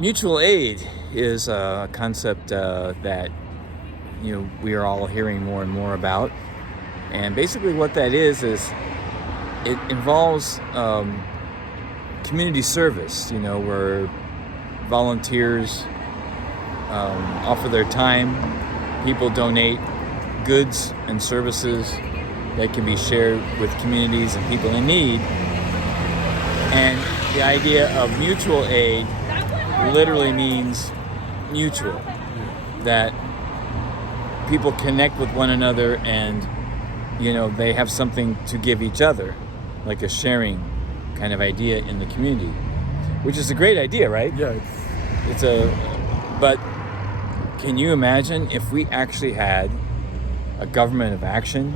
Mutual aid is a concept that we are all hearing more and more about, and basically what that is it involves community service. Where volunteers offer their time, people donate goods and services that can be shared with communities and people in need, and the idea of mutual aid literally means mutual, that people connect with one another and they have something to give each other, like a sharing kind of idea in the community, which is a great idea, right? Yeah, but can you imagine if we actually had a government of action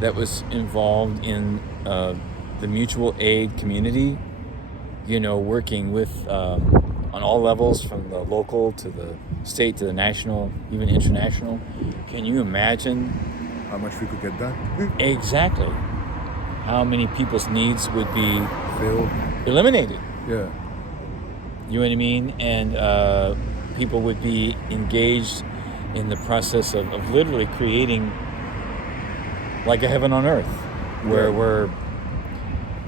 that was involved in the mutual aid community, working with on all levels, from the local to the state to the national, even international? Can you imagine how much we could get done? Exactly. How many people's needs would be Filled. eliminated? Yeah. You know what I mean? And people would be engaged in the process of literally creating like a heaven on earth, where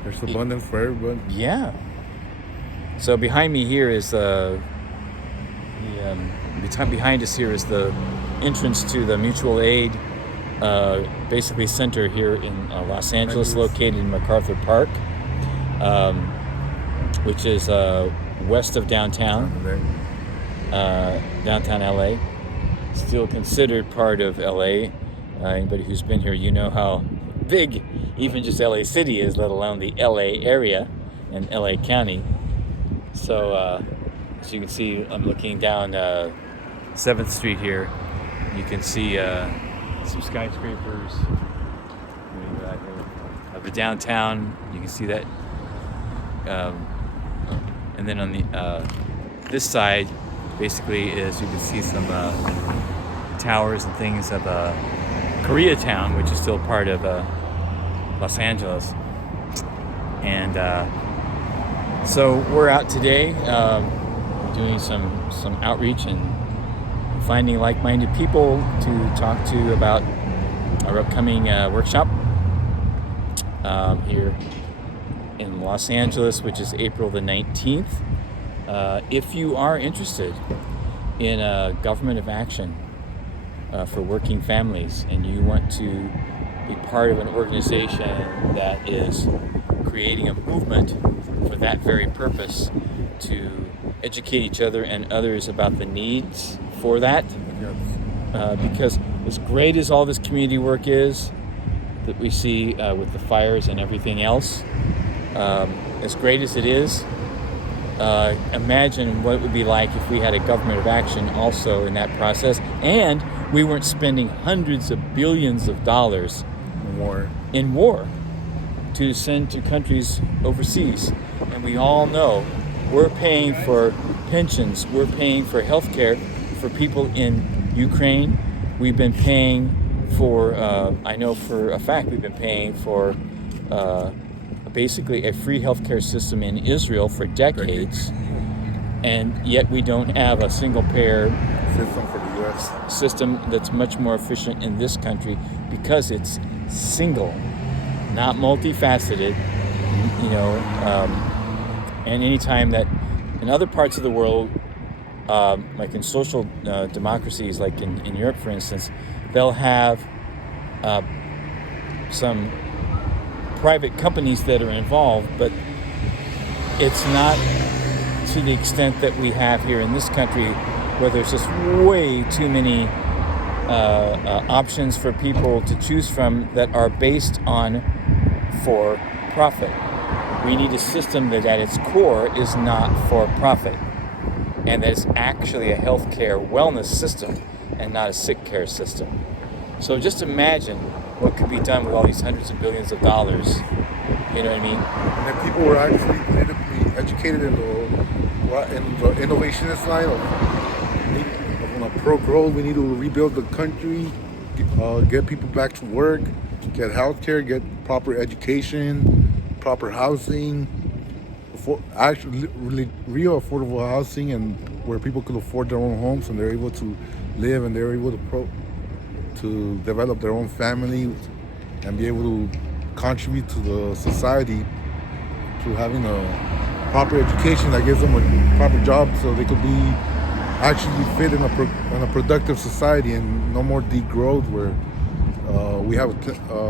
there's abundance for everybody. Yeah. So behind me here is behind us here is the entrance to the mutual aid basically center here in Los Angeles, located in MacArthur Park, which is west of downtown LA. Still considered part of LA. Anybody who's been here, how big even just LA City is, let alone the LA area and LA County. So as you can see, I'm looking down 7th Street here. You can see some skyscrapers of the downtown. You can see that. And then on the this side, basically, is you can see some towers and things of Koreatown, which is still part of Los Angeles. And so we're out today doing some outreach and finding like-minded people to talk to about our upcoming workshop here in Los Angeles, which is April the 19th. If you are interested in a government of action for working families, and you want to be part of an organization that is creating a movement for that very purpose, to educate each other and others about the needs for that, because as great as all this community work is that we see with the fires and everything else, as great as it is, imagine what it would be like if we had a government of action also in that process, and we weren't spending hundreds of billions of dollars in war to send to countries overseas. And we all know we're paying for pensions, we're paying for health care for people in Ukraine. We've been paying for, I know for a fact, we've been paying for basically a free healthcare system in Israel for decades, and yet we don't have a single-payer system for the U.S. system that's much more efficient in this country, because it's single, not multifaceted. And anytime that in other parts of the world, like in social democracies, like in Europe, for instance, they'll have some private companies that are involved, but it's not to the extent that we have here in this country, where there's just way too many options for people to choose from that are based on for profit. We need a system that at its core is not for profit, and that is actually a healthcare wellness system and not a sick care system. So just imagine what could be done with all these hundreds of billions of dollars. You know what I mean? And if people were actually politically educated in the innovationist line of pro-growth, we need to rebuild the country, get people back to work, get health care, get proper education, proper housing, actually really real affordable housing, and where people could afford their own homes and they're able to live and they're able to develop their own family and be able to contribute to the society through having a proper education that gives them a proper job so they could be actually fit in a productive society, and no more degrowth where we have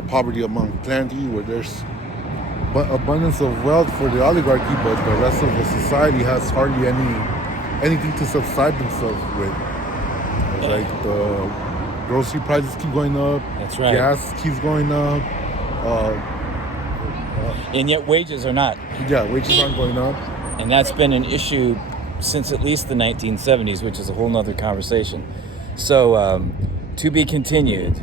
poverty among plenty, where there's abundance of wealth for the oligarchy, but the rest of the society has hardly anything to subside themselves with. Like the grocery prices keep going up. That's right. Gas keeps going up. And yet wages are not. Yeah, wages aren't going up. And that's been an issue since at least the 1970s, which is a whole nother conversation. So to be continued.